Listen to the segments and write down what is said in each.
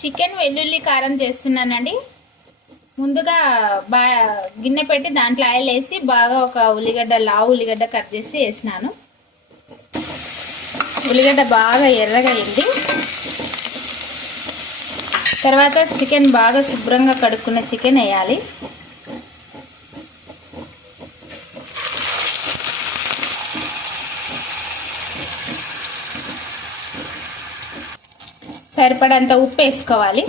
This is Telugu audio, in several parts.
చికెన్ వెల్లుల్లి కారం చేస్తున్నానండి. ముందుగా బా గిన్నె పెట్టి దాంట్లో ఆయిల్ వేసి బాగా ఒక ఉల్లిగడ్డ లావు ఉల్లిగడ్డ కట్ చేసి వేసినాను. ఉల్లిగడ్డ బాగా ఎర్రగా అయింది తర్వాత చికెన్ బాగా శుభ్రంగా కడుక్కున్న చికెన్ వేయాలి. సరిపడంత ఉప్పు వేసుకోవాలి.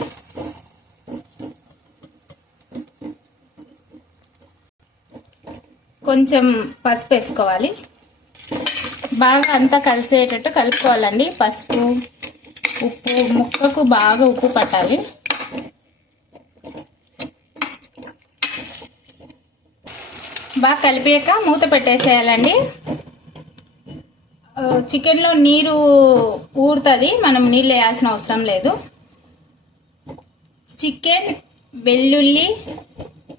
కొంచెం పసుపు వేసుకోవాలి. బాగా అంతా కలిసేటట్టు కలుపుకోవాలండి. పసుపు ఉప్పు ముక్కకు బాగా ఉప్పు పట్టాలి. బాగా కలిపాక మూత పెట్టేసేయాలండి. చికెన్లో నీరు ఊరుతుంది మనం నీళ్ళు వేయాల్సిన అవసరం లేదు. చికెన్ వెల్లుల్లి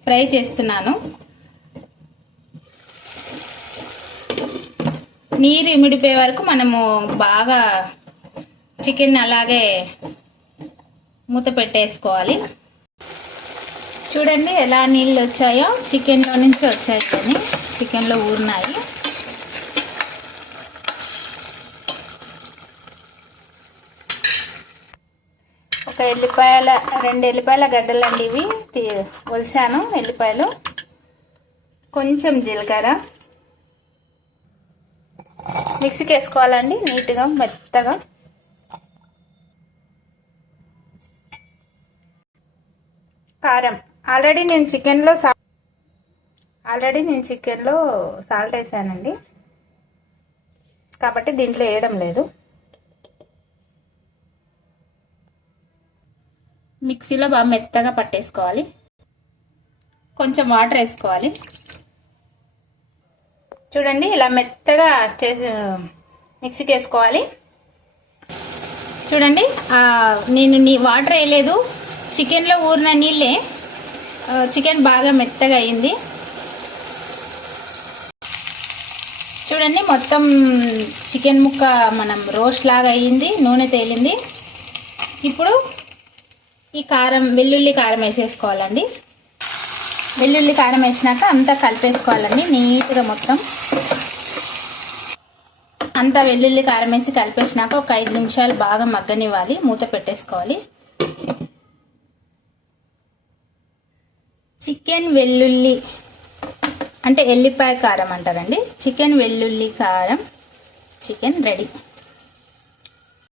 ఫ్రై చేస్తున్నాను. నీరు ఇమిడిపోయే వరకు మనము బాగా చికెన్ అలాగే మూత పెట్టేసుకోవాలి. చూడండి ఎలా నీళ్ళు వచ్చాయో చికెన్లో నుంచి వచ్చాయి కానీ చికెన్లో ఊరినాయి. ఒక ఎల్లిపాయల రెండు ఎల్లిపాయల గడ్డలు అండి ఇవి. తీ- ఒలిసాను ఎల్లిపాయలు. కొంచెం జీలకర్ర. మిక్సీకి వేసుకోవాలండి నీట్గా మెత్తగా. కారం. ఆల్రెడీ నేను చికెన్లో సా ఆల్రెడీ నేను చికెన్లో సాల్ట్ వేసానండి. కాబట్టి దీంట్లో వేయడం లేదు. మిక్సీలో బాగా మెత్తగా పట్టేసుకోవాలి. కొంచెం వాటర్ వేసుకోవాలి. చూడండి ఇలా మెత్తగా చేసి మిక్సీకి వేసుకోవాలి. చూడండి నేను నీ వాటర్ వేయలేదు. చికెన్లో ఊరిన నీళ్ళే చికెన్ బాగా మెత్తగా అయింది. చూడండి మొత్తం చికెన్ ముక్క మనం రోస్ట్ లాగా అయ్యింది నూనె తేలింది. ఇప్పుడు ఈ కారం వెల్లుల్లి కారం వేసేసుకోవాలండి. వెల్లుల్లి కారం వేసినాక అంతా కలిపేసుకోవాలండి నీట్గా మొత్తం. అంతా వెల్లుల్లి కారం వేసి కలిపేసినాక ఒక ఐదు నిమిషాలు బాగా మగ్గనివ్వాలి మూత పెట్టేసుకోవాలి. చికెన్ వెల్లుల్లి అంటే ఎల్లిపాయ కారం అంటారండి. చికెన్ వెల్లుల్లి కారం చికెన్ రెడీ.